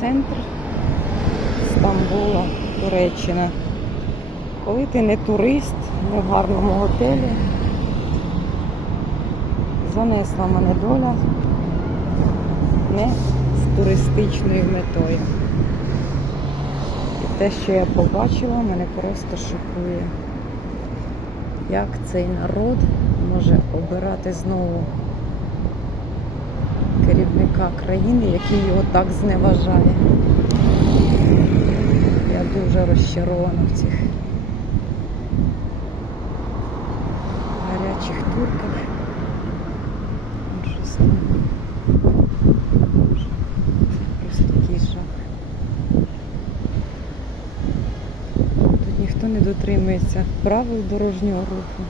центр Стамбула, Туреччина. Коли ти не турист, не в гарному готелі, занесла мене доля не з туристичною метою. І те, що я побачила, мене просто шокує. Як цей народ може обирати знову керівника країни, який його так зневажає. Я дуже розчарована в цих гарячих турках. Щось просто такий жах. Тут ніхто не дотримується правил дорожнього руху.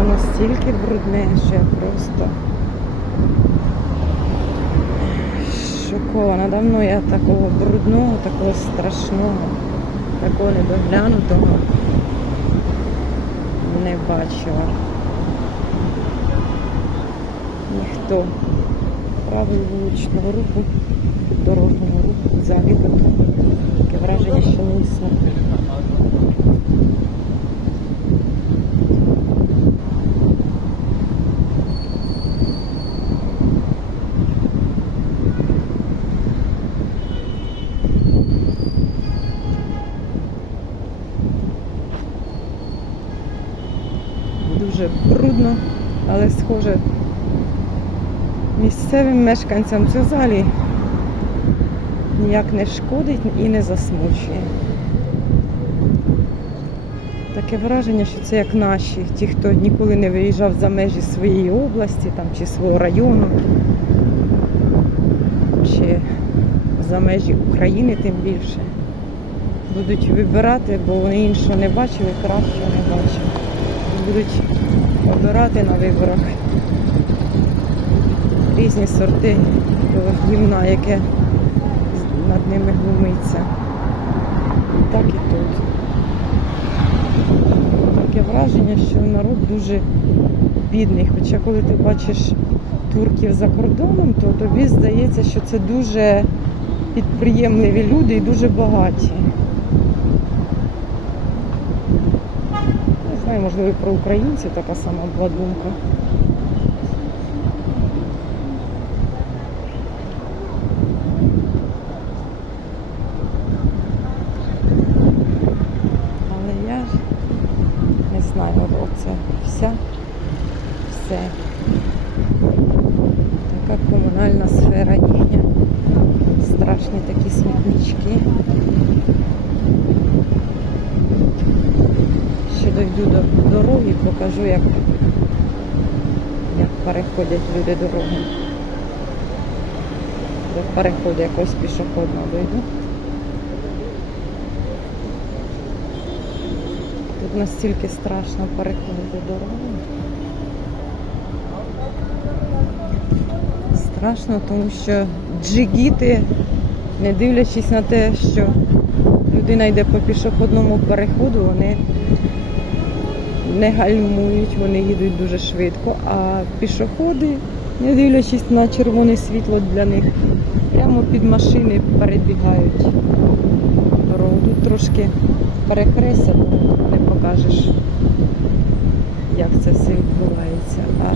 Все настільки брудне, що я просто шокована. Давно я такого брудного, такого страшного, такого недоглянутого не бачила. Ніхто правил вуличного руху, дорожнього руху взагалі таке враження, що не існує. Дуже брудно, але схоже місцевим мешканцям це взагалі ніяк не шкодить і не засмучує. Таке враження, що це як наші, ті, хто ніколи не виїжджав за межі своєї області там, чи свого району, чи за межі України тим більше. Будуть вибирати, бо вони іншого не бачили, кращого не бачили будуть обирати на виборах різні сорти гімна, яке над ними глумиться. Так і тут. Таке враження, що народ дуже бідний. Хоча коли ти бачиш турків за кордоном, то тобі здається, що це дуже підприємливі люди і дуже багаті. Знаю, можливо, і про українців така сама була думка. Але я не знаю, оце вся, все. Така комунальна сфера їхня. Страшні такі смітнички. Ще до дороги, покажу, як, як переходять люди дороги. До переходу якогось пішохідного дойду. Тут настільки страшно переходити дорогу. Страшно, тому що джигіти, не дивлячись на те, що людина йде по пішохідному переходу, вони не гальмують, вони їдуть дуже швидко, а пішоходи, не дивлячись на червоне світло для них, прямо під машини перебігають дорогу. Тут трошки перехрестя, не покажеш, як це все відбувається. А,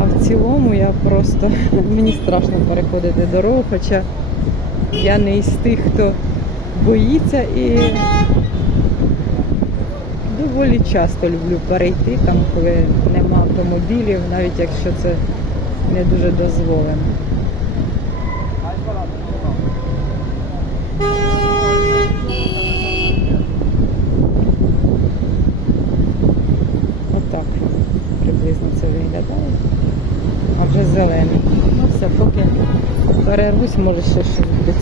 а в цілому я просто мені страшно переходити дорогу, хоча я не із тих, хто боїться і доволі часто люблю перейти, там, коли нема автомобілів, навіть якщо це не дуже дозволено. Отак приблизно це виглядає. А вже зелений. Ну все, поки перервусь, може ще щось буде